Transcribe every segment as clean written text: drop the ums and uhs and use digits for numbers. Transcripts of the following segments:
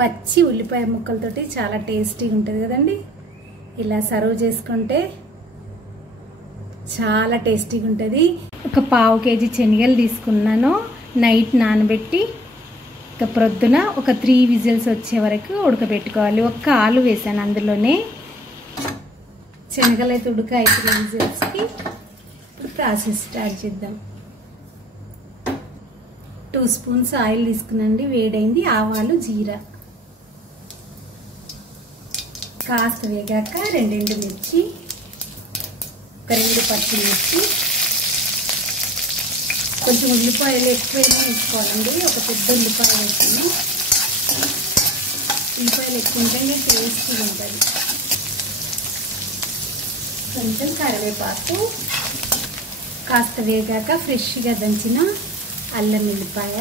పచ్చి ఉల్లిపాయ ముక్కలతోటి చాలా టేస్టీగా ఉంటుంది కదండి. ఇలా సర్వ్ చేసుకుంటే చాలా టేస్టీగా ఉంటుంది. ఒక పావు కేజీ శనగలు తీసుకున్నాను, నైట్ నానబెట్టి ఇక ప్రొద్దున ఒక 3 విజిల్స్ వచ్చే వరకు ఉడకబెట్టుకోవాలి. ఒక్క ఆలు వేసాను అందులోనే. శనగలు అయితే ఉడకాయి 3 విజిల్స్కి. ప్రాసెస్ స్టార్ట్ చేద్దాం. 2 స్పూన్స్ ఆయిల్ తీసుకునండి, వేడైంది. ఆవాలు, జీరా కాస్త వేగాక 2 ఎండుమిర్చి, ఒక 2 పచ్చిమిర్చి, కొంచెం ఉల్లిపాయలు ఎక్కువైనా వేసుకోవాలండి. ఒక పెద్ద ఉల్లిపాయ వేసాను. ఉల్లిపాయలు ఎక్కువ ఉంటేనే టేస్టీగా ఉంటుంది. కొంచెం కరివేపాకు, కాస్త వేగాక ఫ్రెష్గా దంచిన అల్లం వెల్లిపాయ,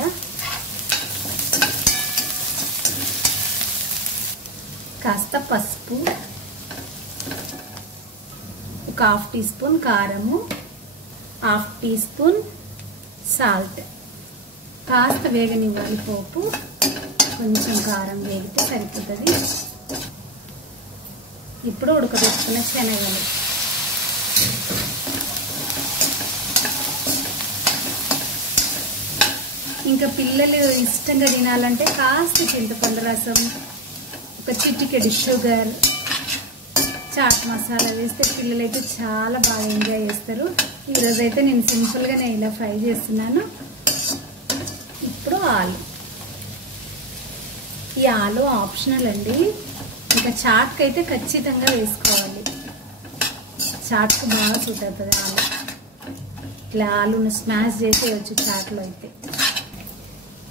కాస్త పసుపు, ఒక 1/2 టీ స్పూన్ కారము, 1/2 టీ స్పూన్ సాల్ట్. కాస్త వేగనివ్వాలి పోపు. కొంచెం కారం వేగితే సరిపోతుంది. ఇప్పుడు ఉడకబెట్టుకున్న శనగలు, ఇంకా పిల్లలు ఇష్టంగా తినాలంటే కాస్త చింతపండు రసం, ఒక చిటికెడు షుగర్, చాట్ మసాలా వేస్తే పిల్లలైతే చాలా బాగా ఎంజాయ్ చేస్తారు. ఈరోజు అయితే నేను సింపుల్గానే ఇలా ఫ్రై చేస్తున్నాను. ఇప్పుడు ఆలు. ఈ ఆలు ఆప్షనల్ అండి. ఇంకా చాట్కి అయితే ఖచ్చితంగా వేసుకోవాలి. చాట్కు బాగా సూట్ అవుతుంది ఆలు. ఇట్లా ఆలును స్మాష్ చేసేయచ్చు చాట్లో అయితే.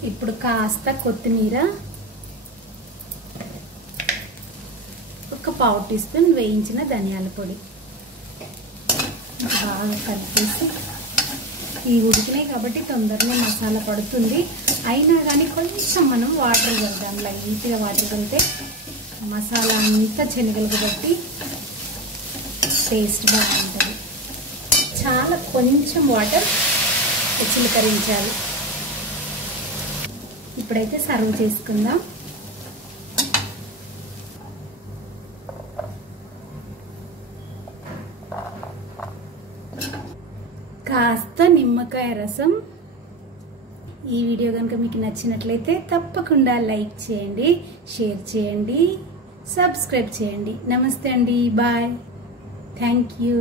ఇప్పుడు కాస్త కొత్తిమీర, ఒక 1/2 టీ స్పూన్ వేయించిన ధనియాల పొడి బాగా కలిపేసి, ఈ ఉడికినాయి కాబట్టి తొందరనే మసాలా పడుతుంది. అయినా కానీ కొంచెం మనం వాటర్ కలుద్దాం, లైట్గా వాటర్ కలిపితే మసాలా అంతా శనగలకు బట్టి టేస్ట్ బాగుంటుంది. చాలా కొంచెం వాటర్ చిలకరించాలి. ఇప్పుడైతే సర్వ్ చేసుకుందాం. కాస్త నిమ్మకాయ రసం. ఈ వీడియో కనుక మీకు నచ్చినట్లయితే తప్పకుండా లైక్ చేయండి, షేర్ చేయండి, సబ్స్క్రైబ్ చేయండి. నమస్తే అండి, బాయ్, థ్యాంక్ యూ.